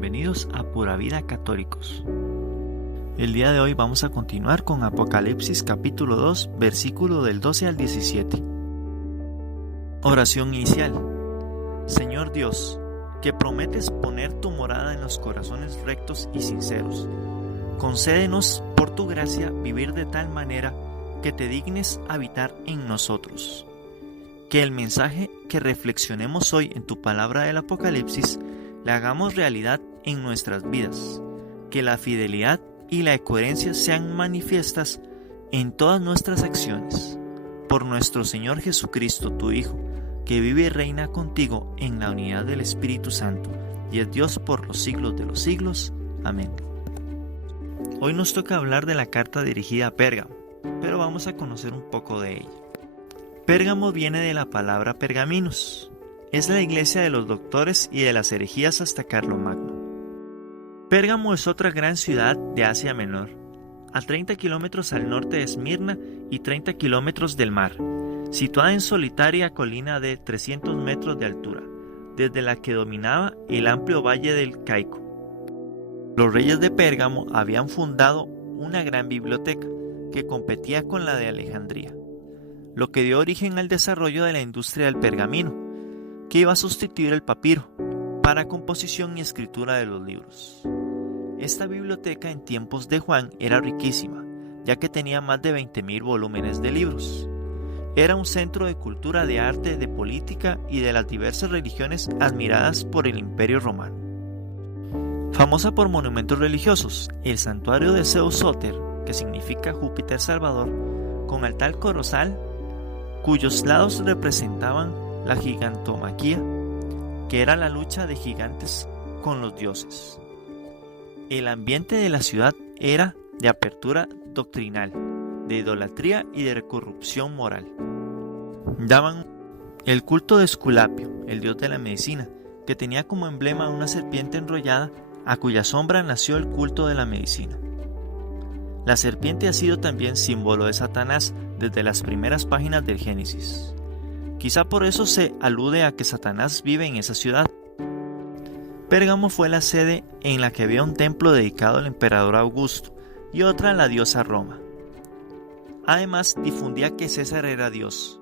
bienvenidos a Pura Vida Católicos. El día de hoy vamos a continuar con Apocalipsis capítulo 2, versículo del 12 al 17. Oración inicial. Señor Dios, que prometes poner tu morada en los corazones rectos y sinceros, concédenos por tu gracia vivir de tal manera que te dignes habitar en nosotros. Que el mensaje que reflexionemos hoy en tu palabra del Apocalipsis la hagamos realidad en nuestras vidas. Que la fidelidad y la coherencia sean manifiestas en todas nuestras acciones. Por nuestro Señor Jesucristo, tu Hijo, que vive y reina contigo en la unidad del Espíritu Santo, y es Dios por los siglos de los siglos. Amén. Hoy nos toca hablar de la carta dirigida a Pérgamo, pero vamos a conocer un poco de ella. Pérgamo viene de la palabra pergaminos. Es la iglesia de los doctores y de las herejías hasta Carlomagno. Pérgamo es otra gran ciudad de Asia Menor, a 30 kilómetros al norte de Esmirna y 30 kilómetros del mar, situada en solitaria colina de 300 metros de altura, desde la que dominaba el amplio valle del Caico. Los reyes de Pérgamo habían fundado una gran biblioteca que competía con la de Alejandría, lo que dio origen al desarrollo de la industria del pergamino, que iba a sustituir el papiro para composición y escritura de los libros. Esta biblioteca en tiempos de Juan era riquísima, ya que tenía más de 20.000 volúmenes de libros. Era un centro de cultura, de arte, de política y de las diversas religiones admiradas por el Imperio Romano. Famosa por monumentos religiosos, el santuario de Zeus Soter, que significa Júpiter Salvador, con altar colosal, cuyos lados representaban la gigantomaquia, que era la lucha de gigantes con los dioses. El ambiente de la ciudad era de apertura doctrinal, de idolatría y de corrupción moral. Daban el culto de Esculapio, el dios de la medicina, que tenía como emblema una serpiente enrollada a cuya sombra nació el culto de la medicina. La serpiente ha sido también símbolo de Satanás desde las primeras páginas del Génesis. Quizá por eso se alude a que Satanás vive en esa ciudad. Pérgamo fue la sede en la que había un templo dedicado al emperador Augusto y otra a la diosa Roma. Además, difundía que César era Dios.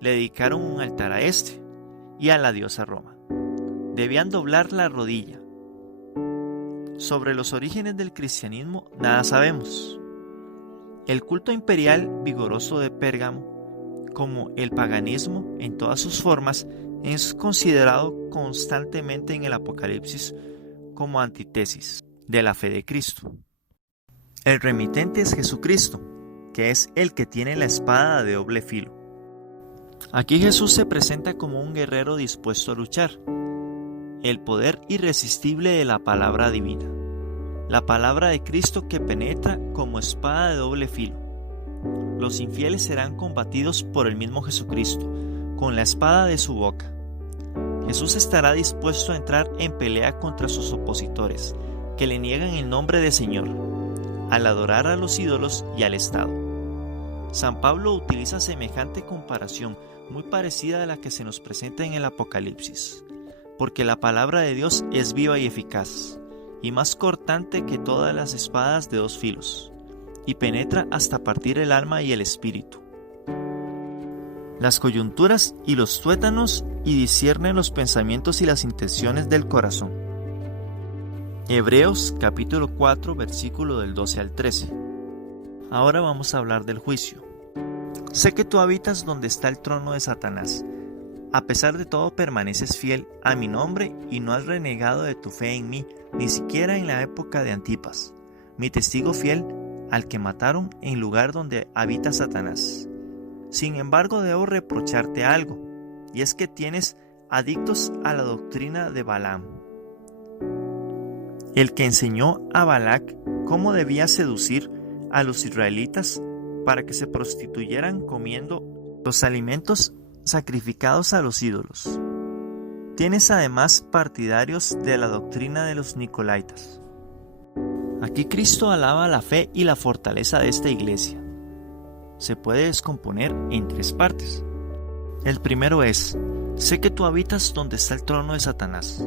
Le dedicaron un altar a este y a la diosa Roma. Debían doblar la rodilla. Sobre los orígenes del cristianismo nada sabemos. El culto imperial vigoroso de Pérgamo, como el paganismo en todas sus formas, es considerado constantemente en el Apocalipsis como antítesis de la fe de Cristo. El remitente es Jesucristo, que es el que tiene la espada de doble filo. Aquí Jesús se presenta como un guerrero dispuesto a luchar, el poder irresistible de la palabra divina, la palabra de Cristo que penetra como espada de doble filo. Los infieles serán combatidos por el mismo Jesucristo, con la espada de su boca. Jesús estará dispuesto a entrar en pelea contra sus opositores, que le niegan el nombre de Señor, al adorar a los ídolos y al Estado. San Pablo utiliza semejante comparación, muy parecida a la que se nos presenta en el Apocalipsis, porque la palabra de Dios es viva y eficaz, y más cortante que todas las espadas de dos filos, y penetra hasta partir el alma y el espíritu, las coyunturas y los tuétanos, y discierne los pensamientos y las intenciones del corazón. Hebreos capítulo 4 versículo del 12 al 13. Ahora vamos a hablar del juicio. Sé que tú habitas donde está el trono de Satanás. A pesar de todo permaneces fiel a mi nombre y no has renegado de tu fe en mí, ni siquiera en la época de Antipas, mi testigo fiel, al que mataron en lugar donde habita Satanás. Sin embargo, debo reprocharte algo, y es que tienes adictos a la doctrina de Balaam, el que enseñó a Balac cómo debía seducir a los israelitas para que se prostituyeran comiendo los alimentos sacrificados a los ídolos. Tienes además partidarios de la doctrina de los Nicolaitas. Aquí Cristo alaba la fe y la fortaleza de esta iglesia. Se puede descomponer en tres partes. El primero es: sé que tú habitas donde está el trono de Satanás.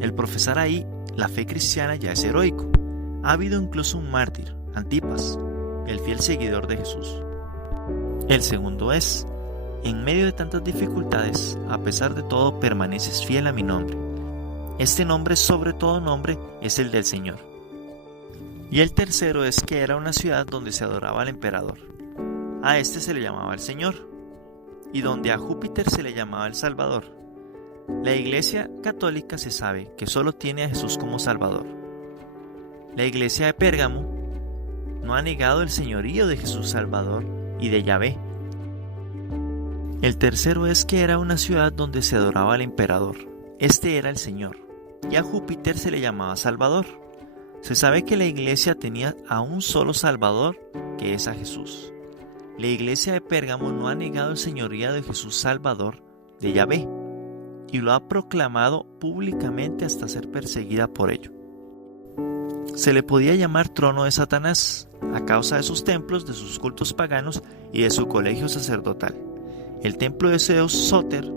El profesar ahí la fe cristiana ya es heroico. Ha habido incluso un mártir, Antipas, el fiel seguidor de Jesús. El segundo es: en medio de tantas dificultades, a pesar de todo, permaneces fiel a mi nombre. Este nombre, sobre todo nombre, es el del Señor. Y el tercero es que era una ciudad donde se adoraba al emperador. A este se le llamaba el Señor, y donde a Júpiter se le llamaba el Salvador. La Iglesia católica se sabe que solo tiene a Jesús como Salvador. La Iglesia de Pérgamo no ha negado el señorío de Jesús Salvador y de Yahvé. El tercero es que era una ciudad donde se adoraba al emperador. Este era el Señor, y a Júpiter se le llamaba Salvador. Se sabe que la Iglesia tenía a un solo Salvador, que es a Jesús. La Iglesia de Pérgamo no ha negado el señorío de Jesús Salvador, de Yahvé, y lo ha proclamado públicamente hasta ser perseguida por ello. Se le podía llamar trono de Satanás, a causa de sus templos, de sus cultos paganos y de su colegio sacerdotal. El templo de Zeus Sóter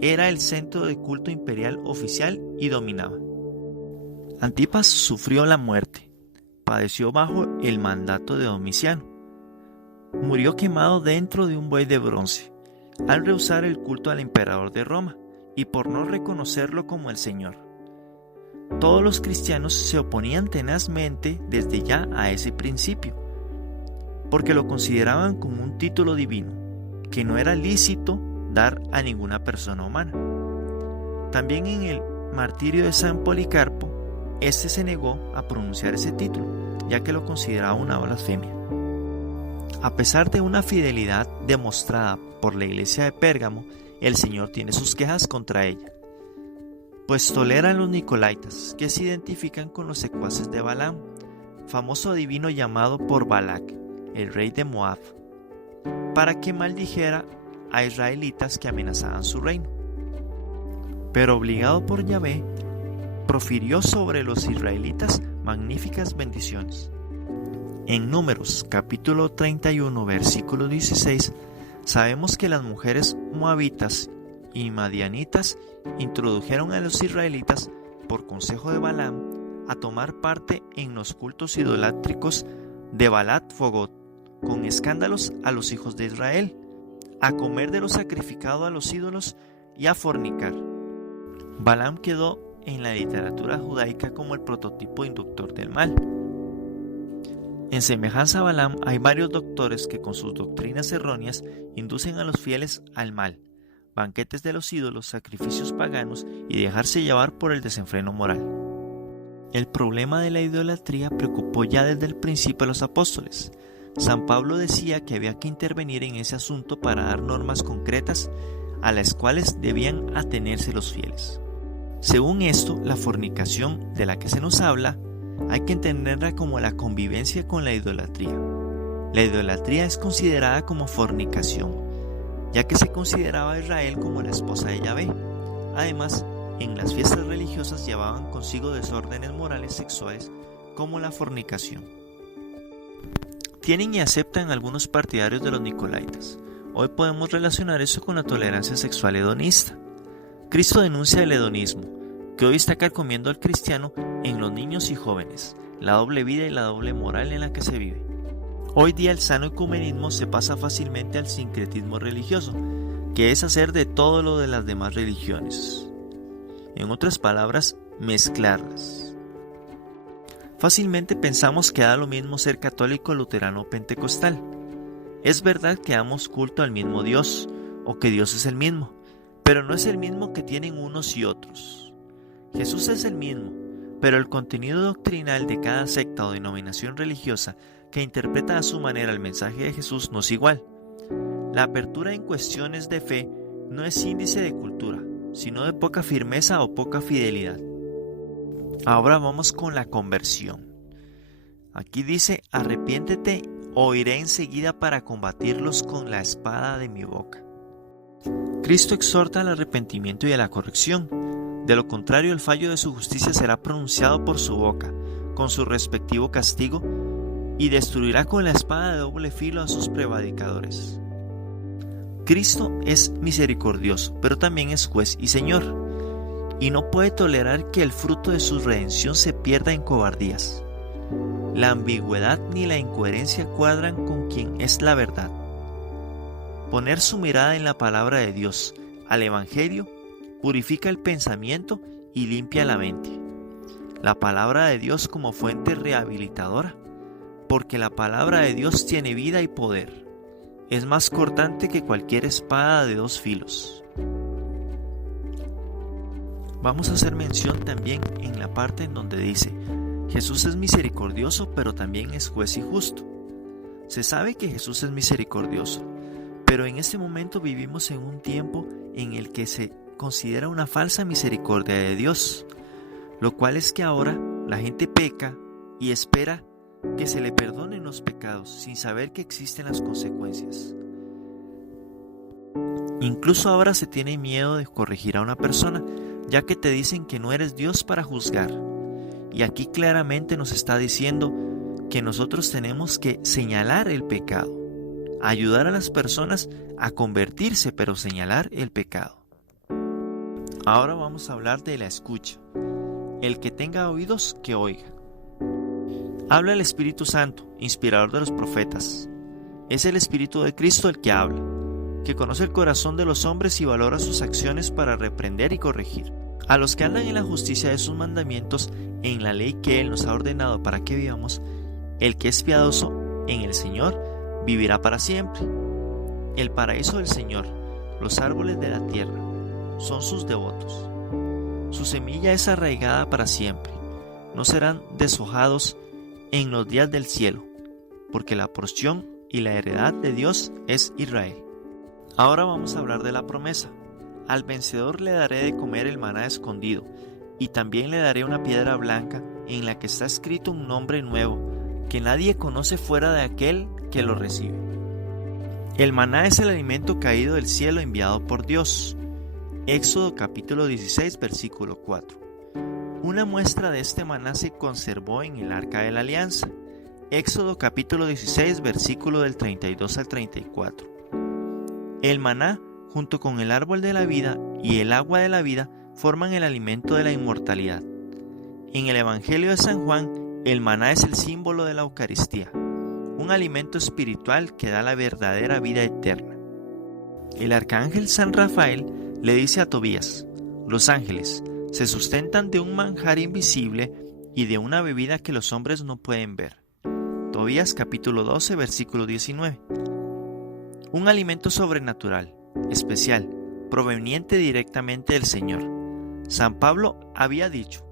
era el centro de culto imperial oficial y dominaba. Antipas sufrió la muerte, padeció bajo el mandato de Domiciano. Murió quemado dentro de un buey de bronce, al rehusar el culto al emperador de Roma y por no reconocerlo como el Señor. Todos los cristianos se oponían tenazmente desde ya a ese principio, porque lo consideraban como un título divino, que no era lícito dar a ninguna persona humana. También en el martirio de San Policarpo, este se negó a pronunciar ese título, ya que lo consideraba una blasfemia. A pesar de una fidelidad demostrada por la iglesia de Pérgamo, el Señor tiene sus quejas contra ella, pues toleran los Nicolaitas, que se identifican con los secuaces de Balaam, famoso adivino llamado por Balac, el rey de Moab, para que maldijera a israelitas que amenazaban su reino. Pero obligado por Yahvé, profirió sobre los israelitas magníficas bendiciones. En Números capítulo 31 versículo 16 sabemos que las mujeres moabitas y madianitas introdujeron a los israelitas, por consejo de Balaam, a tomar parte en los cultos idolátricos de Balat Fogot, con escándalos a los hijos de Israel, a comer de lo sacrificado a los ídolos y a fornicar. Balaam quedó en la literatura judaica como el prototipo inductor del mal. En semejanza a Balaam hay varios doctores que con sus doctrinas erróneas inducen a los fieles al mal, banquetes de los ídolos, sacrificios paganos y dejarse llevar por el desenfreno moral. El problema de la idolatría preocupó ya desde el principio a los apóstoles. San Pablo decía que había que intervenir en ese asunto para dar normas concretas a las cuales debían atenerse los fieles. Según esto, la fornicación de la que se nos habla hay que entenderla como la convivencia con la idolatría. La idolatría es considerada como fornicación, ya que se consideraba a Israel como la esposa de Yahvé. Además, en las fiestas religiosas llevaban consigo desórdenes morales sexuales como la fornicación. Tienen y aceptan algunos partidarios de los Nicolaitas. Hoy podemos relacionar eso con la tolerancia sexual hedonista. Cristo denuncia el hedonismo, que hoy está carcomiendo al cristiano en los niños y jóvenes, la doble vida y la doble moral en la que se vive. Hoy día el sano ecumenismo se pasa fácilmente al sincretismo religioso, que es hacer de todo lo de las demás religiones. En otras palabras, mezclarlas. Fácilmente pensamos que da lo mismo ser católico, luterano o pentecostal. Es verdad que damos culto al mismo Dios, o que Dios es el mismo, pero no es el mismo que tienen unos y otros. Jesús es el mismo, pero el contenido doctrinal de cada secta o denominación religiosa que interpreta a su manera el mensaje de Jesús no es igual. La apertura en cuestiones de fe no es índice de cultura, sino de poca firmeza o poca fidelidad. Ahora vamos con la conversión. Aquí dice: arrepiéntete o iré enseguida para combatirlos con la espada de mi boca. Cristo exhorta al arrepentimiento y a la corrección. De lo contrario, el fallo de su justicia será pronunciado por su boca, con su respectivo castigo, y destruirá con la espada de doble filo a sus prevaricadores. Cristo es misericordioso, pero también es juez y Señor, y no puede tolerar que el fruto de su redención se pierda en cobardías. La ambigüedad ni la incoherencia cuadran con quien es la verdad. Poner su mirada en la palabra de Dios, al Evangelio, purifica el pensamiento y limpia la mente. La palabra de Dios como fuente rehabilitadora, porque la palabra de Dios tiene vida y poder. Es más cortante que cualquier espada de 2 filos. Vamos a hacer mención también en la parte en donde dice: Jesús es misericordioso, pero también es juez y justo. Se sabe que Jesús es misericordioso, pero en este momento vivimos en un tiempo en el que se considera una falsa misericordia de Dios, lo cual es que ahora la gente peca y espera que se le perdonen los pecados sin saber que existen las consecuencias. Incluso ahora se tiene miedo de corregir a una persona, ya que te dicen que no eres Dios para juzgar. Y aquí claramente nos está diciendo que nosotros tenemos que señalar el pecado, ayudar a las personas a convertirse, pero señalar el pecado. Ahora vamos a hablar de la escucha. El que tenga oídos, que oiga. Habla el Espíritu Santo, inspirador de los profetas. Es el Espíritu de Cristo el que habla, que conoce el corazón de los hombres y valora sus acciones para reprender y corregir. A los que andan en la justicia de sus mandamientos, en la ley que Él nos ha ordenado para que vivamos, el que es piadoso en el Señor vivirá para siempre. El paraíso del Señor, los árboles de la tierra, son sus devotos. Su semilla es arraigada para siempre. No serán deshojados en los días del cielo, porque la porción y la heredad de Dios es Israel. Ahora vamos a hablar de la promesa. Al vencedor le daré de comer el maná escondido, y también le daré una piedra blanca en la que está escrito un nombre nuevo, que nadie conoce fuera de aquel que lo recibe. El maná es el alimento caído del cielo enviado por Dios. Éxodo capítulo 16, versículo 4. Una muestra de este maná se conservó en el Arca de la Alianza. Éxodo capítulo 16, versículo del 32 al 34. El maná, junto con el árbol de la vida y el agua de la vida, forman el alimento de la inmortalidad. En el Evangelio de San Juan, el maná es el símbolo de la Eucaristía, un alimento espiritual que da la verdadera vida eterna. El arcángel San Rafael le dice a Tobías: los ángeles se sustentan de un manjar invisible y de una bebida que los hombres no pueden ver. Tobías capítulo 12, versículo 19. Un alimento sobrenatural, especial, proveniente directamente del Señor. San Pablo había dicho: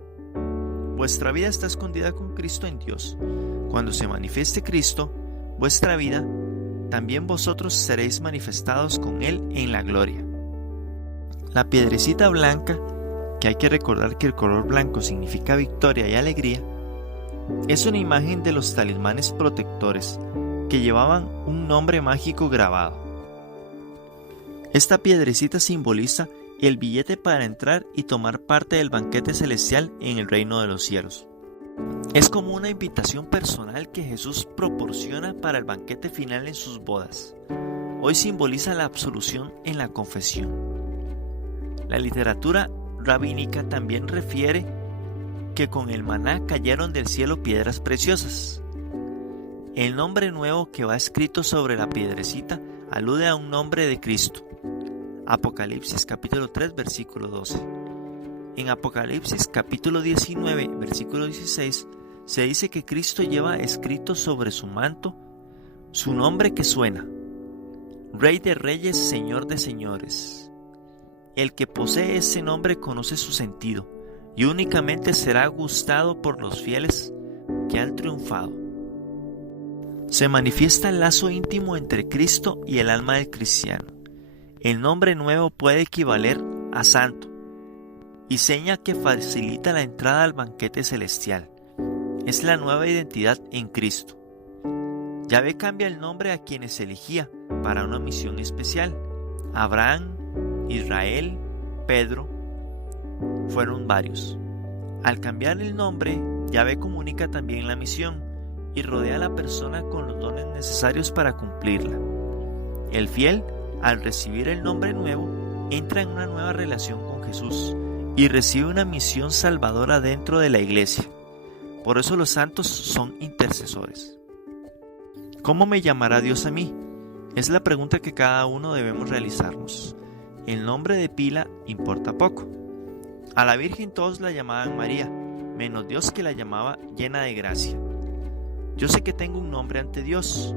vuestra vida está escondida con Cristo en Dios. Cuando se manifieste Cristo, vuestra vida, también vosotros seréis manifestados con Él en la gloria. La piedrecita blanca, que hay que recordar que el color blanco significa victoria y alegría, es una imagen de los talismanes protectores que llevaban un nombre mágico grabado. Esta piedrecita simboliza el billete para entrar y tomar parte del banquete celestial en el reino de los cielos. Es como una invitación personal que Jesús proporciona para el banquete final en sus bodas. Hoy simboliza la absolución en la confesión. La literatura rabínica también refiere que con el maná cayeron del cielo piedras preciosas. El nombre nuevo que va escrito sobre la piedrecita alude a un nombre de Cristo. Apocalipsis capítulo 3 versículo 12. En Apocalipsis capítulo 19 versículo 16 se dice que Cristo lleva escrito sobre su manto su nombre que suena: Rey de Reyes, Señor de Señores. El que posee ese nombre conoce su sentido y únicamente será gustado por los fieles que han triunfado. Se manifiesta el lazo íntimo entre Cristo y el alma del cristiano. El nombre nuevo puede equivaler a santo y seña que facilita la entrada al banquete celestial. Es la nueva identidad en Cristo. Yahvé cambia el nombre a quienes elegía para una misión especial. Abraham, Israel, Pedro, fueron varios. Al cambiar el nombre, Yahvé comunica también la misión y rodea a la persona con los dones necesarios para cumplirla. El fiel, al recibir el nombre nuevo, entra en una nueva relación con Jesús y recibe una misión salvadora dentro de la iglesia. Por eso los santos son intercesores. ¿Cómo me llamará Dios a mí? Es la pregunta que cada uno debemos realizarnos. El nombre de pila importa poco. A la Virgen todos la llamaban María, menos Dios, que la llamaba llena de gracia. Yo sé que tengo un nombre ante Dios,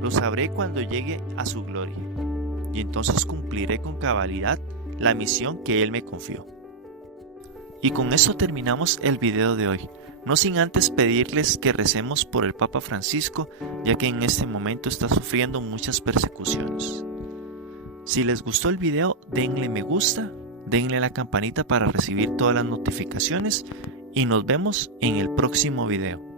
lo sabré cuando llegue a su gloria, y entonces cumpliré con cabalidad la misión que Él me confió. Y con eso terminamos el video de hoy, no sin antes pedirles que recemos por el Papa Francisco, ya que en este momento está sufriendo muchas persecuciones. Si les gustó el video, denle me gusta, denle a la campanita para recibir todas las notificaciones y nos vemos en el próximo video.